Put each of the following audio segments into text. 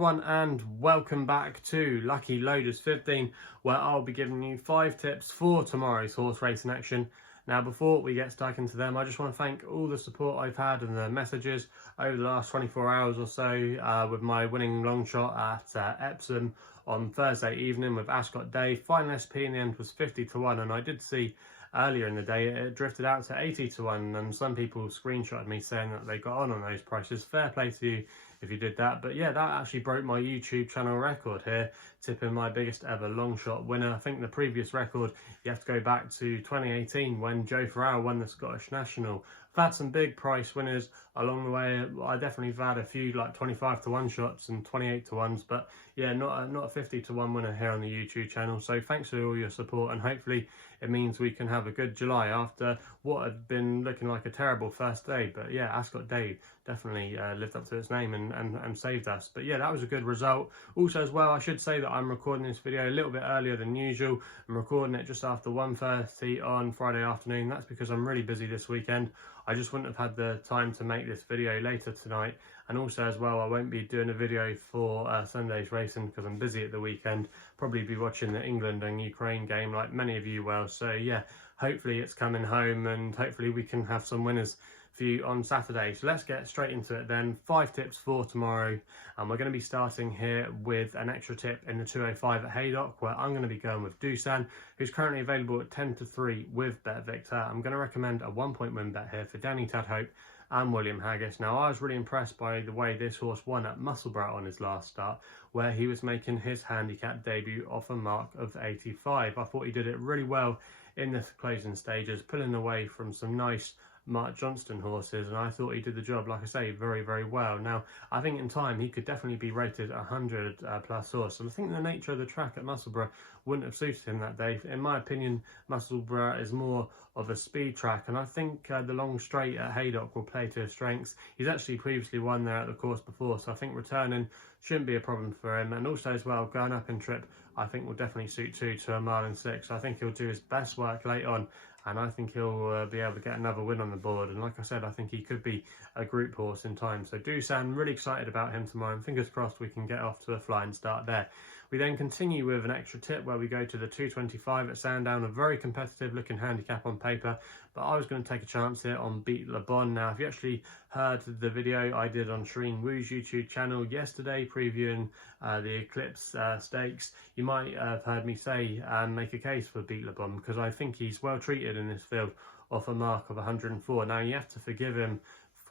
everyone, and welcome back to Lucky Loaders 15, where I'll be giving you 5 tips for tomorrow's horse racing action. Now, before we get stuck into them, I just want to thank all the support I've had and the messages over the last 24 hours or so with my winning long shot at Epsom on Thursday evening with Ascot Day. Final SP in the end was 50 to 1, and I did see earlier in the day it drifted out to 80 to 1, and some people screenshotted me saying that they got on those prices. Fair play to you if you did that. But yeah, that actually broke my YouTube channel record here, tipping my biggest ever long shot winner. I think the previous record, you have to go back to 2018 when Joe Farrell won the Scottish National. I've had some big price winners along the way. I definitely have had a few like 25 to 1 shots and 28 to 1s, but yeah, not a 50 to 1 winner here on the YouTube channel. So thanks for all your support, and hopefully it means we can have a good July after what had been looking like a terrible first day. But yeah, Ascot Day definitely lived up to its name and saved us. But yeah, that was a good result. Also as well, I should say that I'm recording this video a little bit earlier than usual. I'm recording it just after 1:30 on Friday afternoon. That's because I'm really busy this weekend. I just wouldn't have had the time to make this video later tonight. And also as well, I won't be doing a video for Sunday's racing because I'm busy at the weekend. Probably be watching the England and Ukraine game like many of you will. So yeah, hopefully it's coming home, and hopefully we can have some winners for you on Saturday. So let's get straight into it then. 5 tips for tomorrow, and we're going to be starting here with an extra tip in the 205 at Haydock, where I'm going to be going with Dhusan, who's currently available at 10 to 3 with Bet Victor. I'm going to recommend a 1-point win bet here for Danny Tadhope and William Haggis. Now, I was really impressed by the way this horse won at Musselburgh on his last start, where he was making his handicap debut off a mark of 85. I thought he did it really well in the closing stages, pulling away from some nice Mark Johnston horses, and I thought he did the job, like I say, very, very well. Now, I think in time he could definitely be rated 100 plus horse, and I think the nature of the track at Musselburgh wouldn't have suited him that day. In my opinion, Musselburgh is more of a speed track, and I think the long straight at Haydock will play to his strengths. He's actually previously won there at the course before, so I think returning shouldn't be a problem for him. And also as well, going up in trip, I think will definitely suit too to a mile and 6. I think he'll do his best work late on, and I think he'll be able to get another win on the board. And like I said, I think he could be a group horse in time. So Dhusan, really excited about him tomorrow, and fingers crossed we can get off to a flying start there. We then continue with an extra tip where we go to the 225 at Sandown, a very competitive looking handicap on paper, but I was going to take a chance here on Beat Le Bon. Now, if you actually heard the video I did on Shireen Wu's YouTube channel yesterday previewing the Eclipse Stakes, you might have heard me say make a case for Beat Le Bon, because I think he's well treated in this field off a mark of 104. Now, you have to forgive him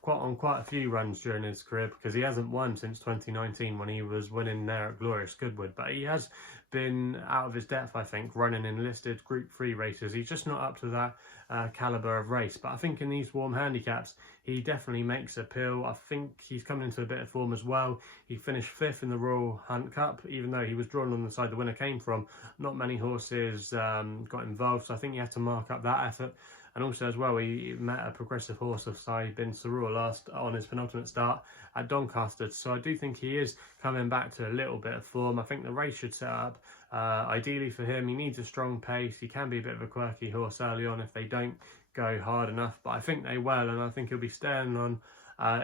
quite a few runs during his career, because he hasn't won since 2019 when he was winning there at Glorious Goodwood, but he has been out of his depth, I think, running in listed Group 3 races. He's just not up to that calibre of race, but I think in these warm handicaps he definitely makes appeal. I think he's coming into a bit of form as well. He finished 5th in the Royal Hunt Cup, even though he was drawn on the side the winner came from. Not many horses got involved, so I think you have to mark up that effort. And also as well, he met a progressive horse of Saïd bin Sarur last on his penultimate start at Doncaster. So I do think he is coming back to a little bit of form. I think the race should set up ideally for him. He needs a strong pace. He can be a bit of a quirky horse early on if they don't go hard enough, but I think they will, and I think he'll be staying on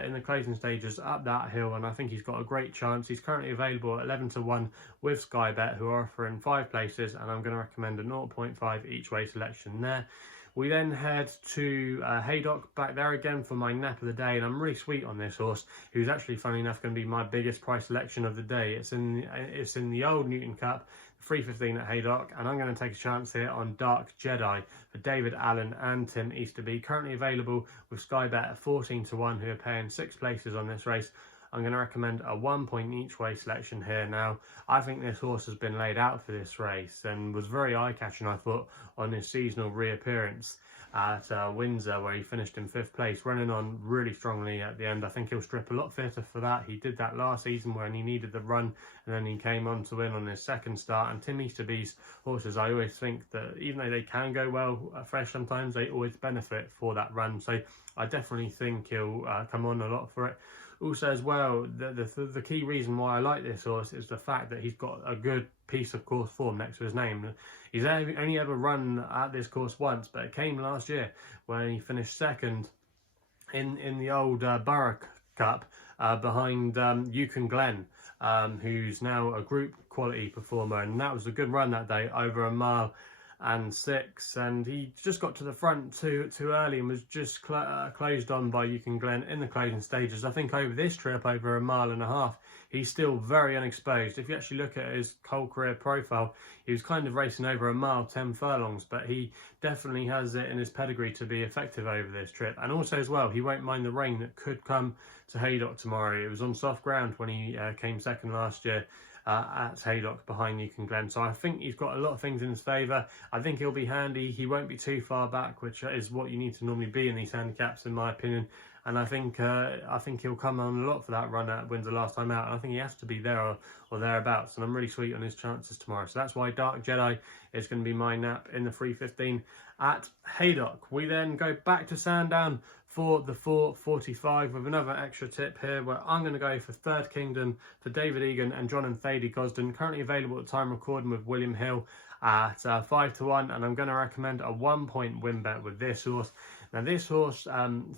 in the closing stages up that hill, and I think he's got a great chance. He's currently available at 11 to 1 with SkyBet, who are offering 5 places, and I'm going to recommend a 0.5 each way selection there. We then head to Haydock, back there again for my nap of the day, and I'm really sweet on this horse, who's actually, funny enough, going to be my biggest price selection of the day. It's in the old Newton Cup, 3:15 at Haydock, and I'm going to take a chance here on Dark Jedi for David Allen and Tim Easterby, currently available with SkyBet at 14 to 1, who are paying 6 places on this race. I'm going to recommend a 1-point each way selection here. Now, I think this horse has been laid out for this race and was very eye-catching, I thought, on his seasonal reappearance at Windsor, where he finished in 5th place, running on really strongly at the end. I think he'll strip a lot fitter for that. He did that last season when he needed the run, and then he came on to win on his second start. And Tim Easterby's horses, I always think that even though they can go well fresh sometimes, they always benefit for that run. So I definitely think he'll come on a lot for it. Also as well, the key reason why I like this horse is the fact that he's got a good piece of course form next to his name. He's only ever run at this course once, but it came last year when he finished 2nd in the old Borough Cup behind Yukon Glen, who's now a group quality performer, and that was a good run that day, over 1 mile and 6, and he just got to the front too early and was just closed on by Yukon Glen in the closing stages. I think over this trip, over 1.5 miles, he's still very unexposed. If you actually look at his whole career profile, he was kind of racing over 1 mile, 10 furlongs, but he definitely has it in his pedigree to be effective over this trip. And also as well, he won't mind the rain that could come to Haydock tomorrow. It was on soft ground when he came second last year at Haydock behind Yukon Glen. So I think he's got a lot of things in his favour. I think he'll be handy. He won't be too far back, which is what you need to normally be in these handicaps, in my opinion. And I think he'll come on a lot for that run at Windsor last time out. And I think he has to be there or thereabouts. And I'm really sweet on his chances tomorrow. So that's why Dark Jedi is going to be my nap in the 3:15 at Haydock. We then go back to Sandown for the 4:45 with another extra tip here, where I'm going to go for Third Kingdom for David Egan and John and Thady Gosden, currently available at the time recording with William Hill at 5-1, and I'm going to recommend a 1-point win bet with this horse. Now this horse,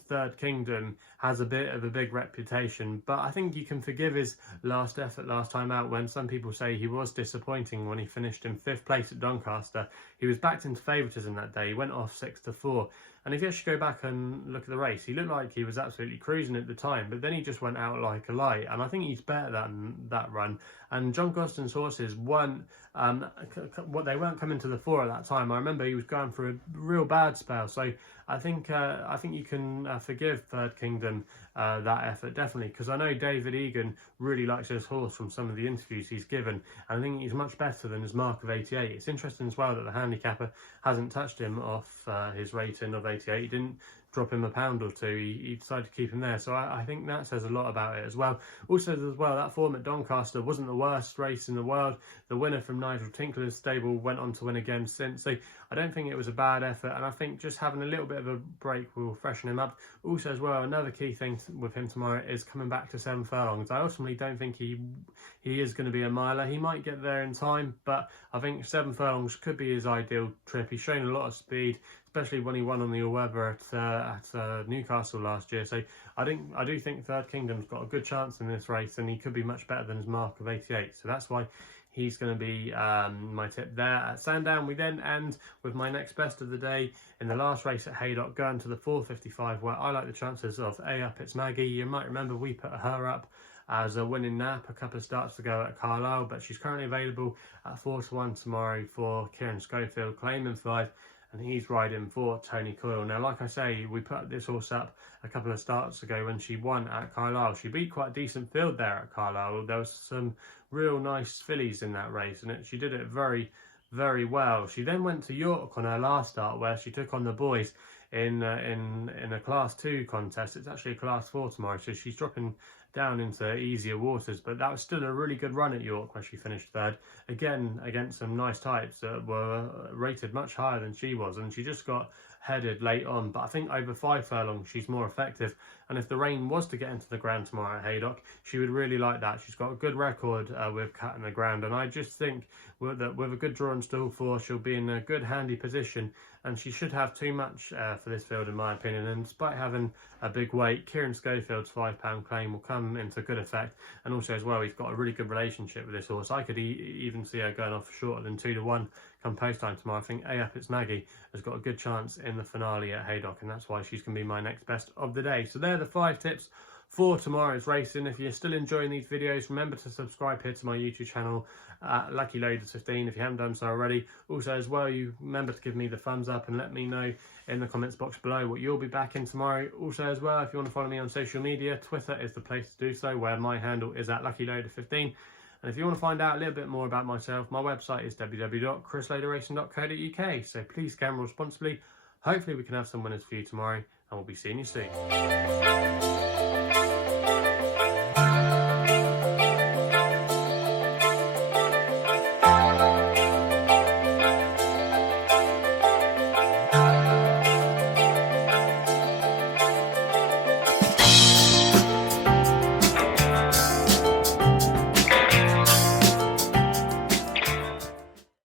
Third Kingdom, has a bit of a big reputation, but I think you can forgive his last effort last time out, when some people say he was disappointing when he finished in 5th place at Doncaster. He was backed into favouritism that day. He went off 6-4. And if you actually go back and look at the race, he looked like he was absolutely cruising at the time, but then he just went out like a light. And I think he's better than that run. And John Gosden's horses weren't coming to the fore at that time. I remember he was going through a real bad spell. So I think you can forgive Third Kingdom that effort, definitely, because I know David Egan really likes his horse from some of the interviews he's given, and I think he's much better than his mark of 88. It's interesting as well that the handicapper hasn't touched him off his rating of 88. He didn't drop him a pound or two. He decided to keep him there, so I think that says a lot about it as well. Also as well, that form at Doncaster wasn't the worst race in the world. The winner from Nigel Tinkler's stable went on to win again since, so I don't think it was a bad effort, and I think just having a little bit of a break will freshen him up. Also as well, another key thing with him tomorrow is coming back to 7 furlongs. I ultimately don't think he is going to be a miler. He might get there in time, but I think 7 furlongs could be his ideal trip. He's shown a lot of speed, especially when he won on the all-weather at Newcastle last year. So I do think Third Kingdom's got a good chance in this race, and he could be much better than his mark of 88. So that's why he's going to be my tip there. At Sandown, we then end with my next best of the day in the last race at Haydock, going to the 4:55, where I like the chances of Up It's Maggie. You might remember we put her up as a winning nap a couple of starts ago at Carlisle, but she's currently available at 4-1 tomorrow for Kieran Schofield, claiming 5, and he's riding for Tony Coyle. Now, like I say, we put this horse up a couple of starts ago when she won at Carlisle. She beat quite a decent field there at Carlisle. There was some real nice fillies in that race, and she did it very, very well. She then went to York on her last start, where she took on the boys in a Class 2 contest. It's actually a Class 4 tomorrow, so she's dropping down into easier waters, but that was still a really good run at York, where she finished 3rd, again against some nice types that were rated much higher than she was, and she just got headed late on. But I think over 5 furlongs she's more effective, and if the rain was to get into the ground tomorrow at Haydock, she would really like that. She's got a good record with cat in the ground, and I just think that with a good draw and stall 4, she'll be in a good handy position, and she should have too much for this field, in my opinion. And despite having a big weight, Kieran Schofield's £5 claim will come into good effect, and also as well, he's got a really good relationship with this horse. I could even see her going off shorter than 2-1 come post time tomorrow. I think Up It's Maggie has got a good chance in the finale at Haydock, and that's why she's going to be my next best of the day. So they're the 5 tips for tomorrow's racing. If you're still enjoying these videos, remember to subscribe here to my YouTube channel, Lucky Loaders 15, if you haven't done so already. Also as well, you remember to give me the thumbs up and let me know in the comments box below what you'll be back in tomorrow. Also as well, if you want to follow me on social media, Twitter is the place to do so, where my handle is at Lucky Loader 15. And if you want to find out a little bit more about myself, my website is www.chrisloaderracing.co.uk. So please gamble responsibly. Hopefully we can have some winners for you tomorrow, and we'll be seeing you soon.